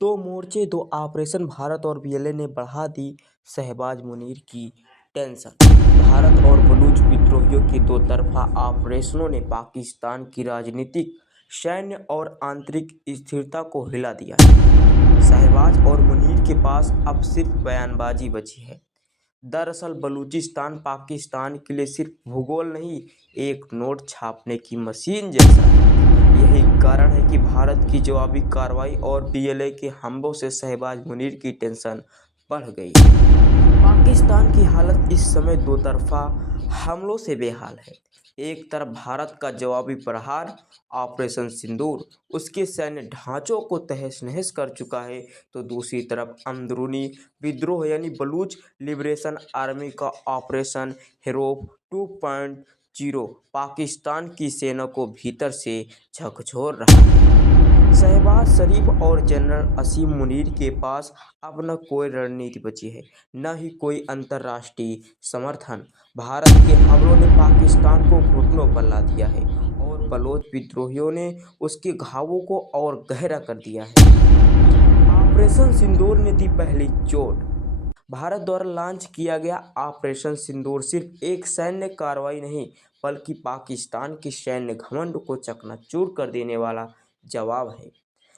दो मोर्चे, दो ऑपरेशन। भारत और बीएलए ने बढ़ा दी शहबाज मुनीर की टेंशन। भारत और बलूच विद्रोहियों के दो तरफा ऑपरेशनों ने पाकिस्तान की राजनीतिक, सैन्य और आंतरिक स्थिरता को हिला दिया है। शहबाज और मुनीर के पास अब सिर्फ बयानबाजी बची है। दरअसल बलूचिस्तान पाकिस्तान के लिए सिर्फ भूगोल नहीं, एक नोट छापने की मशीन जैसा है। यही कारण है कि भारत की जवाबी कार्रवाई और बीएलए के हमलों से शहबाज मुनीर की टेंशन बढ़ गई है। पाकिस्तान की हालत इस समय दो तरफा हमलों से बेहाल है। एक तरफ भारत का जवाबी प्रहार ऑपरेशन सिंदूर उसके सैन्य ढांचों को तहस नहस कर चुका है, तो दूसरी तरफ अंदरूनी विद्रोह यानी बलूच लिबरेशन आर्मी का ऑपरेशन हेरोप 2.0 पाकिस्तान की सेना को भीतर से झकझोर रहा है। शहबाज शरीफ और जनरल असीम मुनीर के पास अब न कोई रणनीति बची है, न ही कोई अंतर्राष्ट्रीय समर्थन। भारत के हमलों ने पाकिस्तान को घुटनों पर ला दिया है और बलोच विद्रोहियों ने उसके घावों को और गहरा कर दिया है। ऑपरेशन सिंदूर ने दी पहली चोट। भारत द्वारा लॉन्च किया गया ऑपरेशन सिंदूर सिर्फ एक सैन्य कार्रवाई नहीं, बल्कि पाकिस्तान के सैन्य घमंड को चकनाचूर कर देने वाला जवाब है।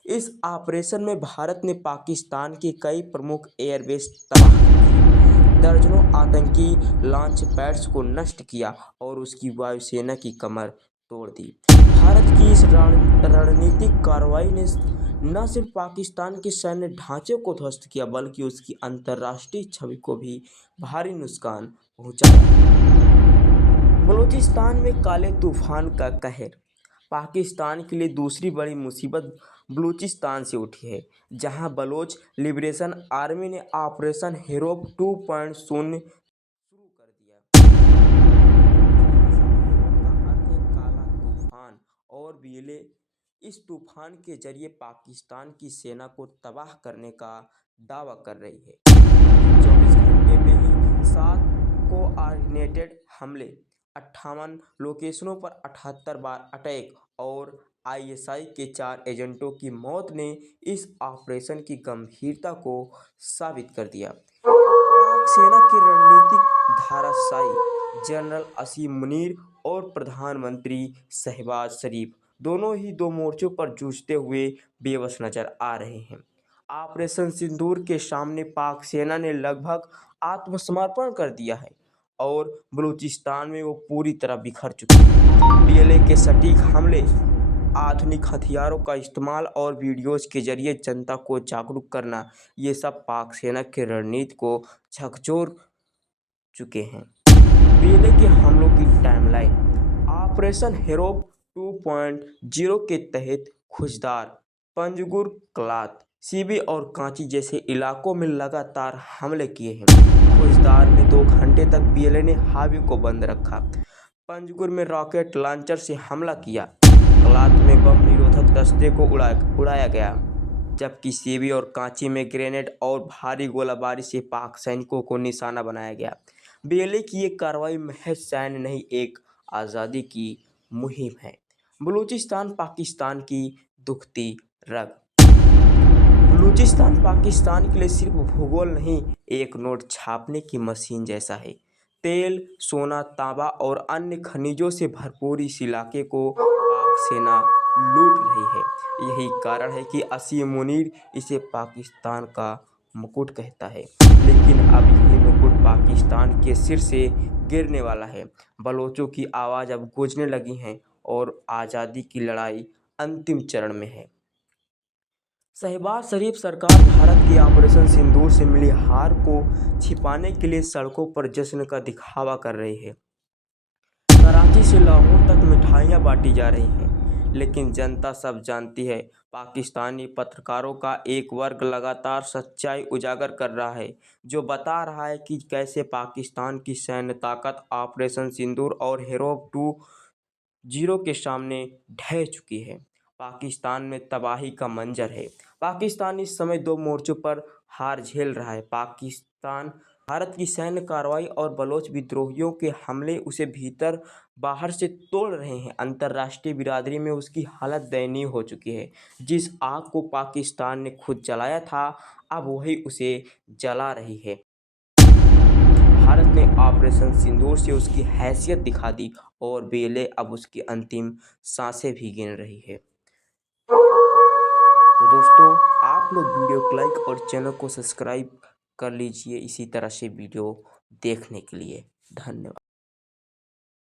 इस ऑपरेशन में भारत ने पाकिस्तान के कई प्रमुख एयरबेस तबाह कर दिए, दर्जनों आतंकी लॉन्च पैड्स को नष्ट किया और उसकी वायुसेना की कमर तोड़ दी। भारत की इस रणनीतिक कार्रवाई ने न सिर्फ पाकिस्तान के सैन्य ढांचे को ध्वस्त किया, बल्कि उसकी अंतर्राष्ट्रीय छवि को भी भारी नुकसान पहुंचाया। बलूचिस्तान में काले तूफान का कहर। पाकिस्तान के लिए दूसरी बड़ी मुसीबत बलूचिस्तान से उठी है, जहां बलोच लिबरेशन आर्मी ने ऑपरेशन हेरोप 2.0 शुरू कर दिया। हेरोप का अर्थ है काला तूफान और बीएलए इस तूफान के जरिए पाकिस्तान की सेना को तबाह करने का दावा कर रही है। 24 घंटे में ही 7 कोऑर्डिनेटेड हमले, 58 लोकेशनों पर 78 बार अटैक और आईएसआई के 4 एजेंटों की मौत ने इस ऑपरेशन की गंभीरता को साबित कर दिया। पाक सेना के रणनीतिक धाराशायी जनरल असीम मुनीर और प्रधानमंत्री शहबाज शरीफ दोनों ही दो मोर्चों पर जूझते हुए बेबस नजर आ रहे हैं। ऑपरेशन सिंदूर के सामने पाक सेना ने लगभग आत्मसमर्पण कर दिया है और बलूचिस्तान में वो पूरी तरह बिखर चुकी है। बीएलए के सटीक हमले, आधुनिक हथियारों का इस्तेमाल और वीडियोज के जरिए जनता को जागरूक करना, ये सब पाक सेना की रणनीति को झकझोर चुके हैं। बीएलए के हमलों की टाइमलाइन। ऑपरेशन हेरोप 2.0 के तहत खुजदार, पंजगुर, क्लात, सीबी और कांची जैसे इलाकों में लगातार हमले किए हैं। खुजदार में 2 घंटे तक बीएलए ने हावी को बंद रखा। पंजगुर में रॉकेट लॉन्चर से हमला किया। क्लात में बम निरोधक दस्ते को उड़ाया गया, जबकि सीबी और कांची में ग्रेनेड और भारी गोलाबारी से पाक सैनिकों को निशाना बनाया गया। बीएलए की ये कार्रवाई महज सैन्य नहीं, एक आज़ादी की मुहिम है। बलूचिस्तान पाकिस्तान की दुखती रग। बलूचिस्तान पाकिस्तान के लिए सिर्फ भूगोल नहीं, एक नोट छापने की मशीन जैसा है। तेल, सोना, तांबा और अन्य खनिजों से भरपूर इस इलाके को पाक सेना लूट रही है। यही कारण है कि असीम मुनीर इसे पाकिस्तान का मुकुट कहता है। लेकिन अब यही मुकुट पाकिस्तान के सिर से गिरने वाला है। बलोचों की आवाज़ अब गूंजने लगी है और आज़ादी की लड़ाई अंतिम चरण में है। शहबाज शरीफ सरकार भारत की ऑपरेशन सिंदूर से मिली हार को छिपाने के लिए सड़कों पर जश्न का दिखावा कर रही है। कराची से लाहौर तक मिठाइयाँ बांटी जा रही हैं, लेकिन जनता सब जानती है। पाकिस्तानी पत्रकारों का एक वर्ग लगातार सच्चाई उजागर कर रहा है, जो बता रहा है कि कैसे पाकिस्तान की सैन्य ताकत ऑपरेशन सिंदूर और हेरोप 2.0 के सामने ढह चुकी है। पाकिस्तान में तबाही का मंजर है। पाकिस्तान इस समय दो मोर्चों पर हार झेल रहा है। पाकिस्तान भारत की सैन्य कार्रवाई और बलोच विद्रोहियों के हमले उसे भीतर बाहर से तोड़ रहे हैं। अंतर्राष्ट्रीय बिरादरी में उसकी हालत दयनीय हो चुकी है। जिस आग को पाकिस्तान ने खुद जलाया था, अब वही उसे जला रही है। भारत ने ऑपरेशन सिंदूर से उसकी हैसियत दिखा दी और BLA अब उसकी अंतिम सांसें भी गिन रही है। तो दोस्तों, आप लोग वीडियो को लाइक और चैनल को सब्सक्राइब कर लीजिए इसी तरह से वीडियो देखने के लिए। धन्यवाद।